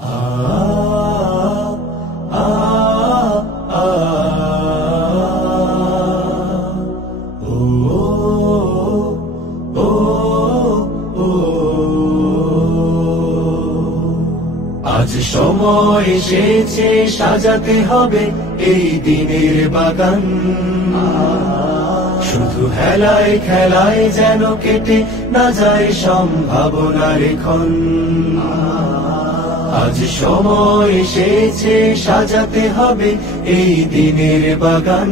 আজ সময় এসেছে সাজাতে হবে এই দিনের বাগান, শুধু হেলায় খেলায় যেন কেটে না যায় সম্ভাবনার ক্ষণ। আজ সময় এসেছে সাজাতে হবে এই দিনের বাগান,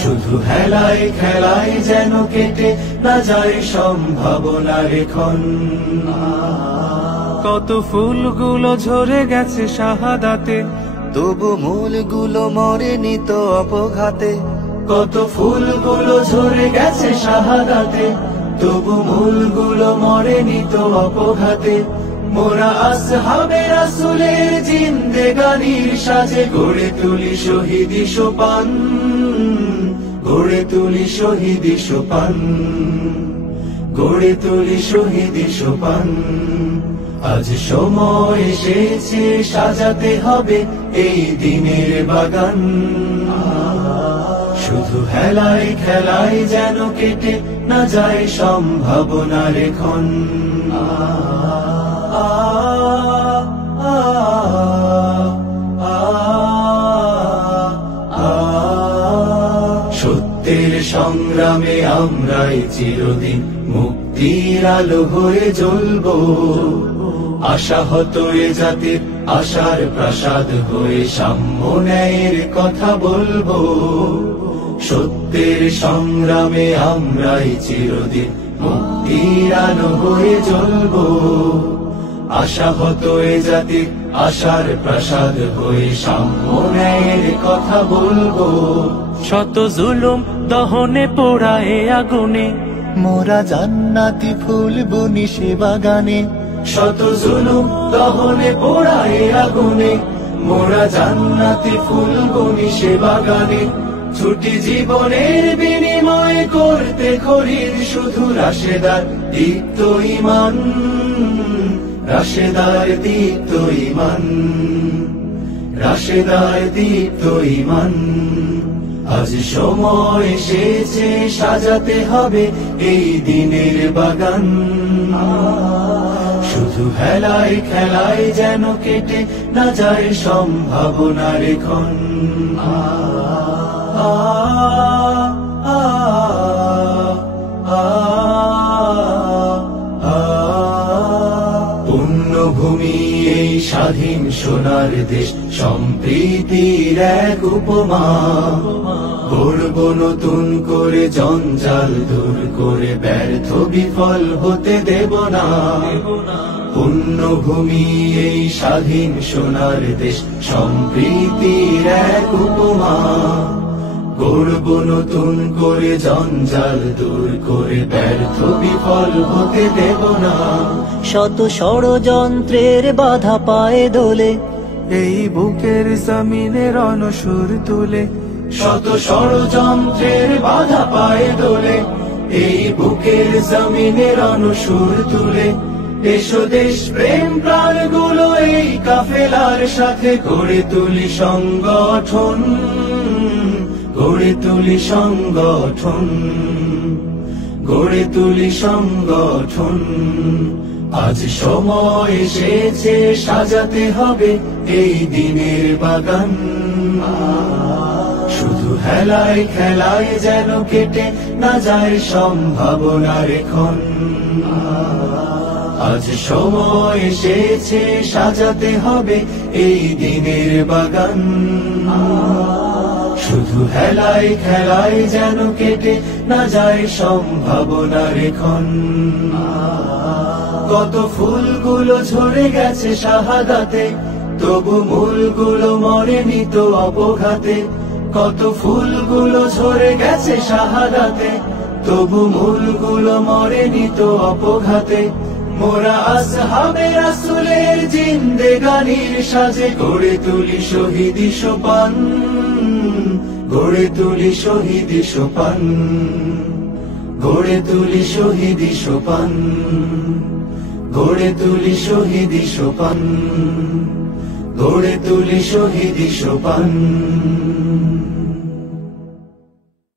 শুধু হেলায় খেলায় যেন কেটে না যায় সম্ভাবনার ক্ষণ। কত ফুলগুলো ঝরে গেছে শাহাদাতে, তবু মূলগুলো মরেনি তো অপঘাতে। কত ফুলগুলো ঝরে গেছে শাহাদাতে, তবু মূলগুলো মরেনি তো অপঘাতে। মোরা আসহাবে রাসূলের জিন্দেগানির সাজে গড়ে তুলি শহীদি সোপান, গড়ে তুলি শহীদি সোপান, গড়ে তুলি শহীদি সোপান। আজ সময় এসেছে সাজাতে হবে এই দিনের বাগান, শুধু হেলায় খেলায় যেন কেটে না যায় সম্ভাবনার ক্ষণ। সত্যের সংগ্রামে আমরাই চিরদিন মুক্তির আলো হয়ে জ্বলবো, আশাহত এ জাতির আশার প্রাসাদ হয়ে সাম্য ন্যায়ের কথা বলবো। সত্যের সংগ্রামে আমরাই চিরদিন মুক্তির আলো হয়ে জ্বলবো, আশাহত এ জাতির আশার প্রাসাদ হয়ে সাম্য ন্যায়ের কথা বলবো। শত জুলুম দহনে পোড়ায় আগুনে, মোরা জান্নাতি ফুল বুনি সে বাগানে। শত জুলুম দহনে পোড়ায় আগুনে, মোরা জান্নাতি ফুল বুনি সে বাগানে। ছুটি জীবনের বিনিময় করতে খরিদ শুধু রাশেদার দীপ্ত ঈমান, রাশেদার দীপ্ত ঈমান, রাশেদার দীপ্ত ঈমান। আজ সময় এসেছে সাজাতে হবে এই দিনের বাগান, শুধু হেলায় খেলায় যেন কেটে না যায় সম্ভাবনার ক্ষণ। পুণ্যভূমি এই স্বাধীন সোনার দেশ, সম্প্রীতির এক উপমা। গড়ব নতুন করে জঞ্জাল দূর করে, ব্যর্থ বিফল হতে দেব না। পুণ্যভূমি এই স্বাধীন সোনার দেশ, সম্প্রীতির এক উপমা। গড়ব নতুন করে জঞ্জাল দূর করে, ব্যর্থ বিফল হতে দেব না। শত ষড়যন্ত্রের বাধা পায়ে দোলে, এই বুকের জমিনে রণসুর তুলে। শত ষড়যন্ত্রের বাধা পায়ে দোলে, এই বুকের জমিনে রণসুর তুলে। এসো দেশ প্রেম প্রাণগুলো এই কাফেলার সাথে গড়ে তুলি সংগঠন, গড়ে তুলি সংগঠন, গড়ে তুলি সংগঠন। আজ সময় এসেছে সাজাতে হবে এই দিনের বাগান, শুধু হেলায় খেলায় যেন কেটে না যায় সম্ভাবনার ক্ষণ। আজ সময় এসেছে সাজাতে হবে এই দিনের বাগান, শুধু হেলায় খেলায় যেন কেটে না যায় সম্ভাবনার ক্ষণ। কত ফুলগুলো ঝরে গেছে শাহাদাতে, তবু মূলগুলো মরেনি তো অপঘাতে। কত ফুলগুলো ঝরে গেছে শাহাদাতে, তবু মূলগুলো মরেনি তো অপঘাতে। মোরা আসহাবে রাসূলের জিন্দেগানির সাজে গড়ে তুলি শহীদি সোপান, গড়ে তুলি শহীদি সোপান, গড়ে তুলি শহীদি সোপান। গড়ে তুলি শহীদি সোপান, গড়ে তুলি শহীদি সোপান।